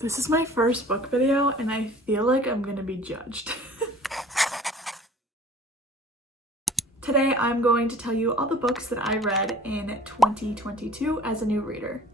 This is my first book video and I feel like I'm gonna be judged. Today I'm going to tell you all the books that I read in 2022 as a new reader.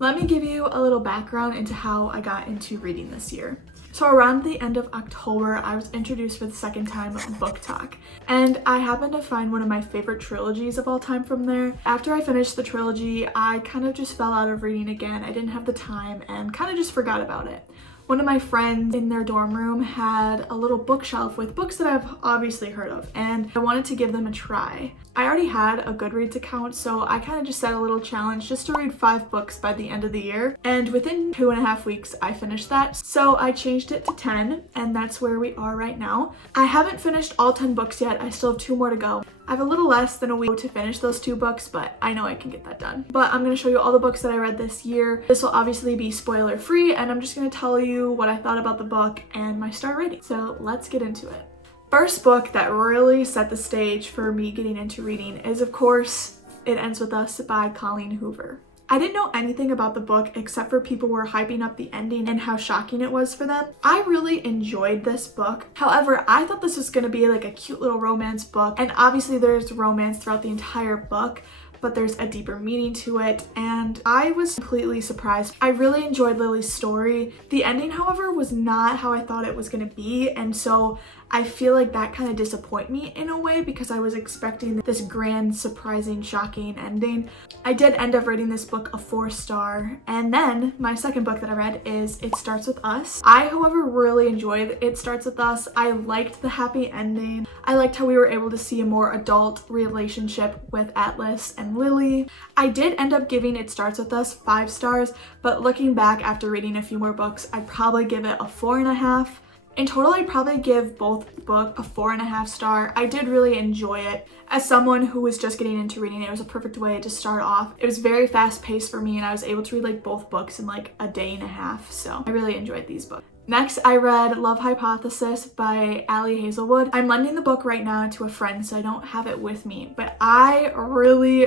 Let me give you a little background into how I got into reading this year. So around the end of October, I was introduced for the second time Book Talk, and I happened to find one of my favorite trilogies of all time from there. After I finished the trilogy, I kind of just fell out of reading again. I didn't have the time and kind of just forgot about it. One of my friends in their dorm room had a little bookshelf with books that I've obviously heard of, and I wanted to give them a try. I already had a Goodreads account, so I kind of just set a little challenge just to read 5 books by the end of the year, and within 2.5 weeks I finished that. So I changed it to 10, and that's where we are right now. I haven't finished all 10 books yet. I still have 2 more to go. I have a little less than a week to finish those 2 books, but I know I can get that done. But I'm going to show you all the books that I read this year. This will obviously be spoiler free, and I'm just going to tell you what I thought about the book and my star rating. So let's get into it. First book that really set the stage for me getting into reading is, of course, It Ends With Us by Colleen Hoover. I didn't know anything about the book except for people were hyping up the ending and how shocking it was for them. I really enjoyed this book. However, I thought this was going to be like a cute little romance book, and obviously there's romance throughout the entire book, but there's a deeper meaning to it, and I was completely surprised. I really enjoyed Lily's story. The ending, however, was not how I thought it was going to be, and so I feel like that kind of disappointed me in a way because I was expecting this grand, surprising, shocking ending. I did end up rating this book a 4-star, and then my second book that I read is It Starts With Us. I, however, really enjoyed It Starts With Us. I liked the happy ending. I liked how we were able to see a more adult relationship with Atlas and Lily. I did end up giving It Starts With Us 5 stars, but looking back after reading a few more books, I'd probably give it a 4.5. In total, I'd probably give both book a 4.5 star. I did really enjoy it. As someone who was just getting into reading, it was a perfect way to start off. It was very fast paced for me, and I was able to read like both books in like a day and a half. So I really enjoyed these books. Next, I read Love Hypothesis by Ali Hazelwood. I'm lending the book right now to a friend, so I don't have it with me, but I really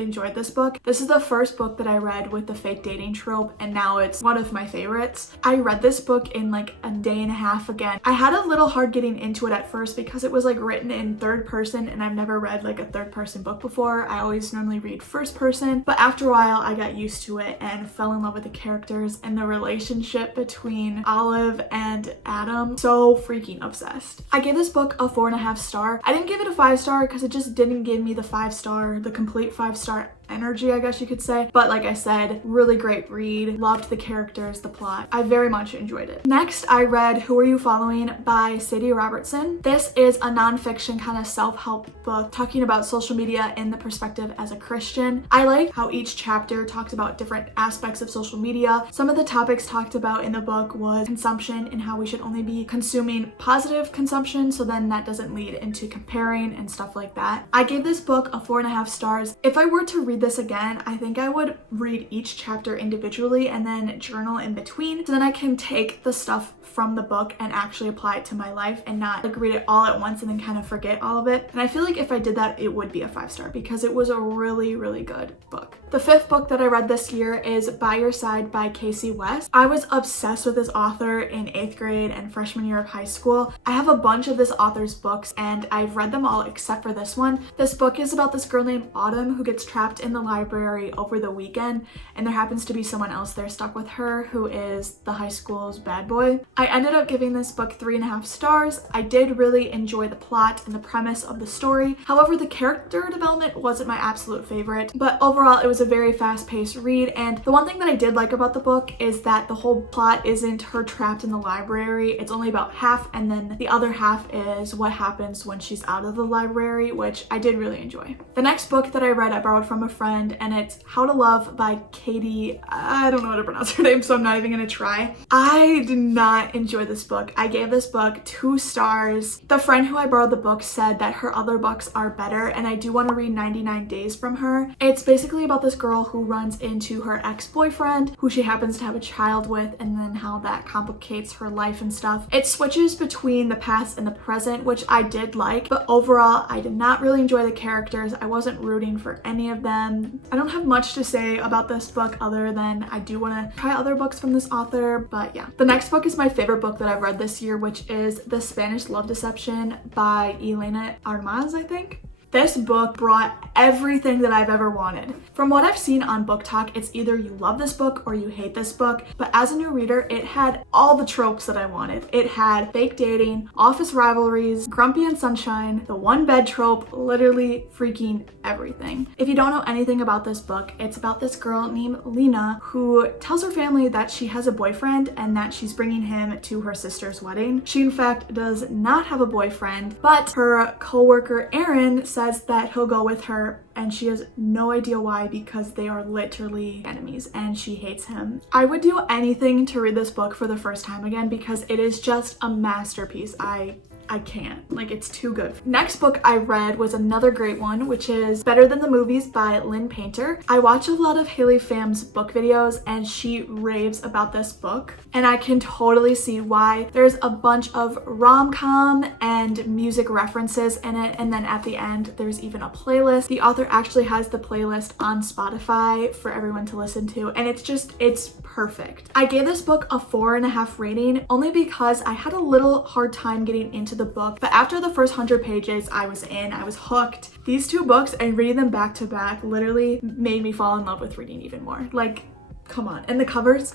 enjoyed this book. This is the first book that I read with the fake dating trope, and now it's one of my favorites. I read this book in like a day and a half again. I had a little hard getting into it at first because it was like written in third person, and I've never read like a third person book before. I always normally read first person, but after a while I got used to it and fell in love with the characters and the relationship between Olive and Adam. So freaking obsessed. I gave this book a 4.5 star. I didn't give it a 5 star because it just didn't give me the 5 star, the complete 5 star energy, I guess you could say. But like I said, really great read. Loved the characters, the plot. I very much enjoyed it. Next, I read Who Are You Following by Sadie Robertson. This is a nonfiction kind of self-help book talking about social media in the perspective as a Christian. I like how each chapter talked about different aspects of social media. Some of the topics talked about in the book was consumption and how we should only be consuming positive consumption, so then that doesn't lead into comparing and stuff like that. I gave this book a 4.5 stars. If I were to read this again, I think I would read each chapter individually and then journal in between, so then I can take the stuff from the book and actually apply it to my life and not like read it all at once and then kind of forget all of it. And I feel like if I did that, it would be a 5 star because it was a really good book. The 5th book that I read this year is By Your Side by Casey West. I was obsessed with this author in 8th grade and freshman year of high school. I have a bunch of this author's books and I've read them all except for this one. This book is about this girl named Autumn who gets trapped in the library over the weekend, and there happens to be someone else there stuck with her who is the high school's bad boy. I ended up giving this book 3.5 stars. I did really enjoy the plot and the premise of the story. However, the character development wasn't my absolute favorite, but overall it was a very fast-paced read. And the one thing that I did like about the book is that the whole plot isn't her trapped in the library. It's only about half, and then the other half is what happens when she's out of the library, which I did really enjoy. The next book that I read, I borrowed from a friend, and it's How to Love by Katie. I don't know how to pronounce her name, so I'm not even gonna try. I did not enjoy this book. I gave this book 2 stars. The friend who I borrowed the book said that her other books are better, and I do want to read 99 Days from her. It's basically about this girl who runs into her ex-boyfriend, who she happens to have a child with, and then how that complicates her life and stuff. It switches between the past and the present, which I did like, but overall I did not really enjoy the characters. I wasn't rooting for any of them. and I don't have much to say about this book other than I do want to try other books from this author, but yeah. The next book is my favorite book that I've read this year, which is The Spanish Love Deception by Elena Armaz, I think. This book brought everything that I've ever wanted. From what I've seen on Book Talk, it's either you love this book or you hate this book, but as a new reader, it had all the tropes that I wanted. It had fake dating, office rivalries, grumpy and sunshine, the one bed trope, literally freaking everything. If you don't know anything about this book, it's about this girl named Lena who tells her family that she has a boyfriend and that she's bringing him to her sister's wedding. She in fact does not have a boyfriend, but her co-worker Erin says that he'll go with her, and she has no idea why because they are literally enemies and she hates him. I would do anything to read this book for the first time again because it is just a masterpiece. I can't. Like, it's too good. Next book I read was another great one, which is Better Than the Movies by Lynn Painter. I watch a lot of Haley Pham's book videos and she raves about this book, and I can totally see why. There's a bunch of rom-com and music references in it, and then at the end there's even a playlist. The author actually has the playlist on Spotify for everyone to listen to, and it's perfect. I gave this book a 4.5 rating only because I had a little hard time getting into the book, but after the first 100 pages I was hooked. These two books and reading them back to back literally made me fall in love with reading even more. Like, come on. And the covers,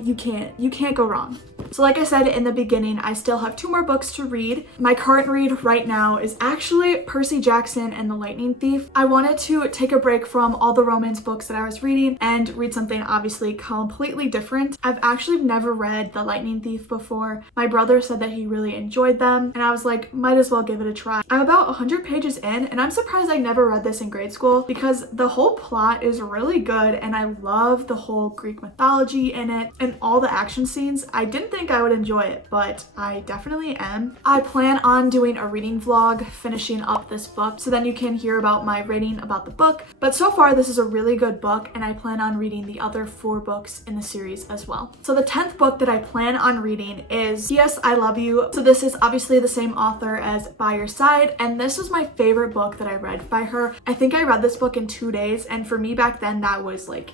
you can't go wrong. So like I said in the beginning, I still have 2 more books to read. My current read right now is actually Percy Jackson and the Lightning Thief. I wanted to take a break from all the romance books that I was reading and read something obviously completely different. I've actually never read The Lightning Thief before. My brother said that he really enjoyed them, and I was like, might as well give it a try. I'm about 100 pages in, and I'm surprised I never read this in grade school because the whole plot is really good, and I love the whole Greek mythology in it and all the action scenes. I didn't think I would enjoy it, but I definitely am. I plan on doing a reading vlog finishing up this book, so then you can hear about my rating about the book. But so far this is a really good book, and I plan on reading the other 4 books in the series as well. So the 10th book that I plan on reading is P.S. I Love You. So this is obviously the same author as By Your Side, and this was my favorite book that I read by her. I think I read this book in 2 days, and for me back then that was like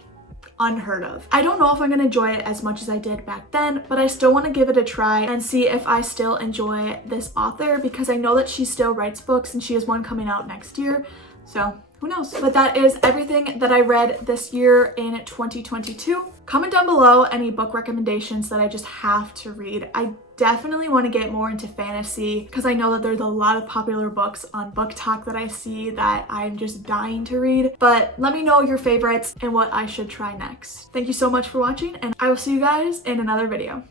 unheard of. I don't know if I'm gonna enjoy it as much as I did back then, but I still want to give it a try and see if I still enjoy this author because I know that she still writes books and she has one coming out next year. So who knows? But that is everything that I read this year in 2022. Comment down below any book recommendations that I just have to read. I definitely want to get more into fantasy because I know that there's a lot of popular books on Book Talk that I see that I'm just dying to read. But let me know your favorites and what I should try next. Thank you so much for watching, and I will see you guys in another video.